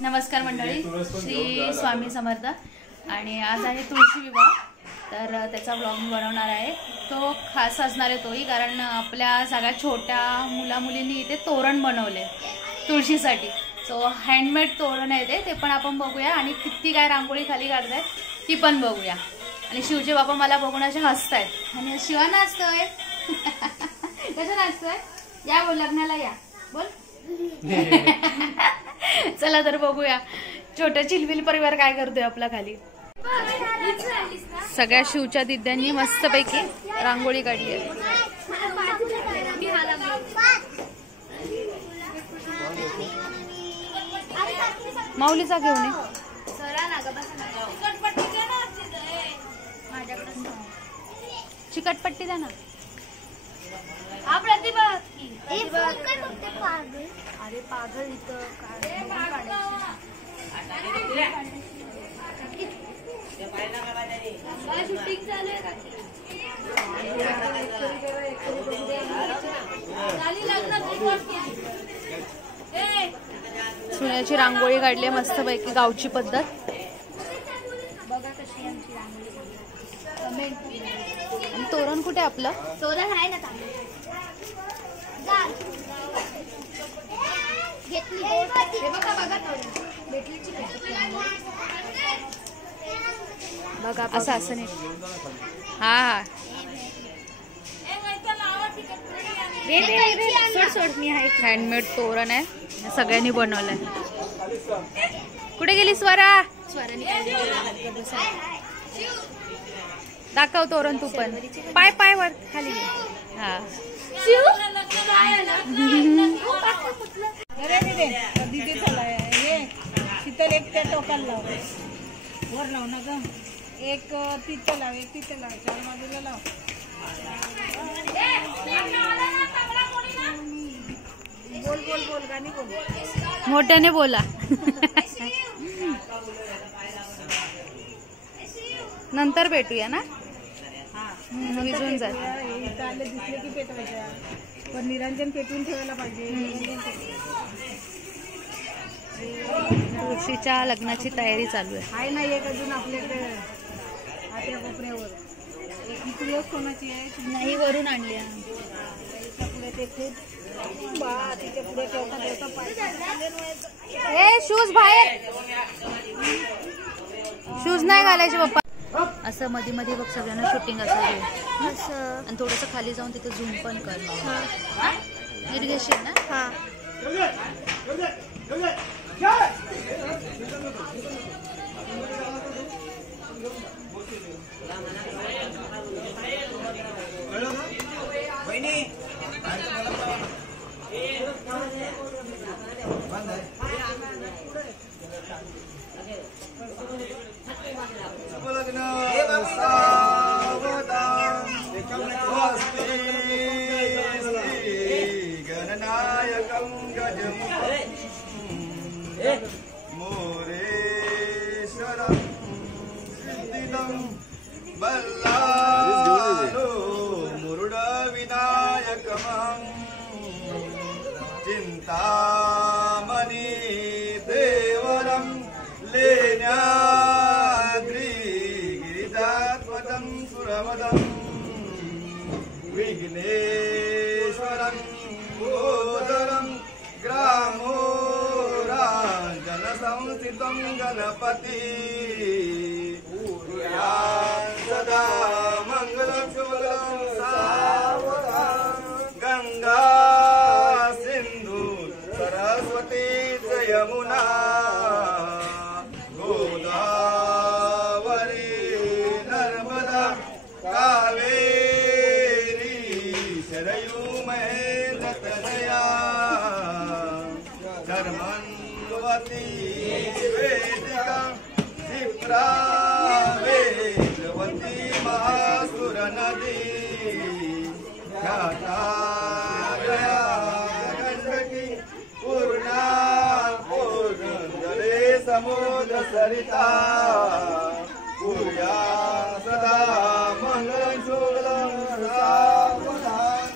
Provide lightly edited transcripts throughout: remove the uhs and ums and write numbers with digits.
नमस्कार मंडळी, श्री स्वामी समर्थ. आणि आज आहे तुळशी विवाह, तर त्याचा व्लॉग मी बनवणार आहे. तो खास असणार आहे तोही, कारण आपल्या सगळ्या छोट्या मुला मुलींनी इथे तोरण बनवले तुळशीसाठी. सो हँडमेड तोरण आहे ते पण आपण बघूया, आणि किती काय रांगोळी खाली काढतायत ती पण बघूया. आणि शिवचे बाबा मला बघून असे हसतायत. आणि शिवा नाचतोय. कसं नाचतोय? या बोल, लग्नाला या बोल. चला तर बघूया छोट्या चिलबिल परिवार काय करतोय आपला खाली. सगळ्या शिवच्या दिद्यांनी मस्तपैकी रांगोळी काढली आहे. माऊलीचा घेऊन चिकटपट्टी द्या ना. हा प्रतिभा. अरे पागल इथं शूटिंग चालू आहे. सुन्याची रांगोळी काढली मस्तपैकी, गावची पद्धत. बघा कशी आमची रांगोळी. आणि तोरण कुठे आपलं? तोरण आहे ना बघा, असं असं नाही. हा सोड, मी आहे. हँडमेड तोरण आहे, सगळ्यांनी बनवलंय. कुठे गेली स्वरा? दाखव तोरण तू पण. पाय पाय वर खाली. हा शीतल एक त्या टोकाला लाव, वर लाव ना ग. एक तिथं लाव, एक तिथं लाव, चार बाजूला लाव. बोल बोल बोल, गाणी बोल, मोठ्याने बोला. नंतर भेटूया ना. विजून जात दिसले की पेटवायच्या, पण निरंजन पेटवून ठेवायला पाहिजे. तुळशीच्या लग्नाची तयारी चालू आहे. नाही एक अजून आपल्याकडे आत्या कोपऱ्यावर. इकडे कोणाची आहे? नाही, वरून आणली. पुढे ते खूप तिच्या पुढे ठेवता शूज बाहेर, शूज नाही घालायचे पप्पा. असं मध्ये मध्ये बघ सगळ्यांना शूटिंग असं. आणि थोडस खाली जाऊन तिथे झूम पण कर. नीट घेशील ना. हा मोरेश्वरं सिद्धिदं बल्लालो मुरुडविनायकमं चिन्तामणि देवरं लेण्याद्रि गिरिजात्मजं सुरवदं विघ्नेश्वरं गोदरं ग्रामो संस्थितं गणपति सदा मंगलं शुभं सावधान. गंगा सिंधु सरस्वती च यमुना गोदावरी नर्मदा कावेरी शरयू महेन्द्रतनया धर्मन्वती वेदिका क्षिप्रा वेदवती महासुर नदी ख्याता गया गंडकी पूर्णा पूर्णदरे समुद्र सरिता पूर्या सदा मंगलं शुभं सावधान.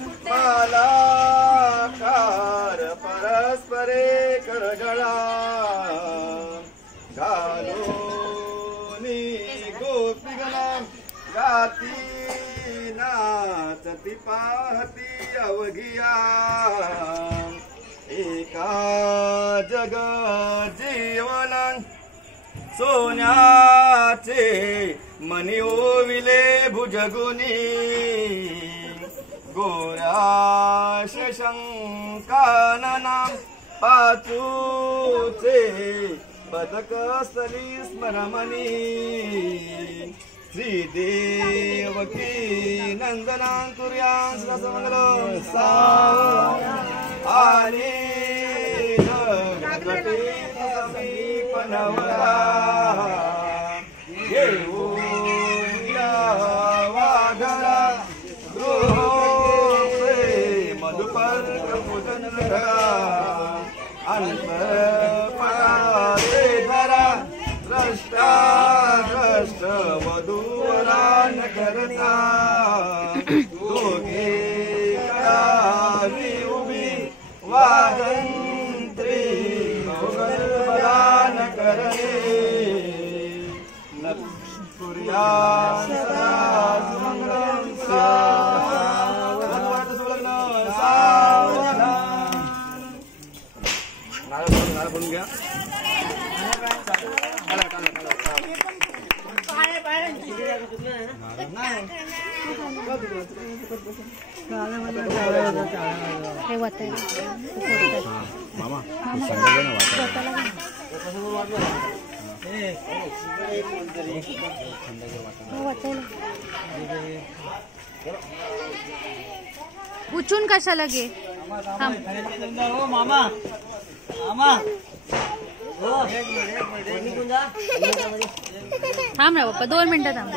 राहती अवघिया एका जग जीवन सोन्याचे मनी ओविले भुजगुनी गोऱ्या शशंकानना पाचूचे पदक स्थली स्मरमणी श्रीदेवकी नंदनांकुर्यां रसमंगल आणि समीपनवरा येऊया वाघरा गृहोपे मधुपर्क पूजन अंतपराते धरा द्रष्टा द्रष्ट वधूवरान करता दोघे करावी उभी वादंत्री बदान करणे नक्षुर्या सदा मंगलम सावधान सुलग्न सावधान नारळ बोलून घ्या हे वाटायला मामा उचून कशाला गे मामा मामा थांब ना पप्पा 2 मिनिटं थांब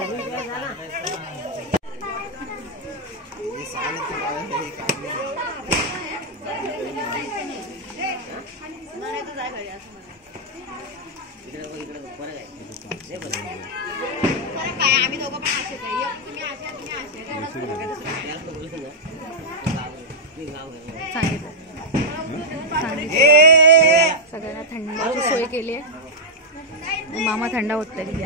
आम्ही दोघं पण असे तुम्ही सगळ्यांना थंडाची सोय केली आहे. मामा थंडा होत तरी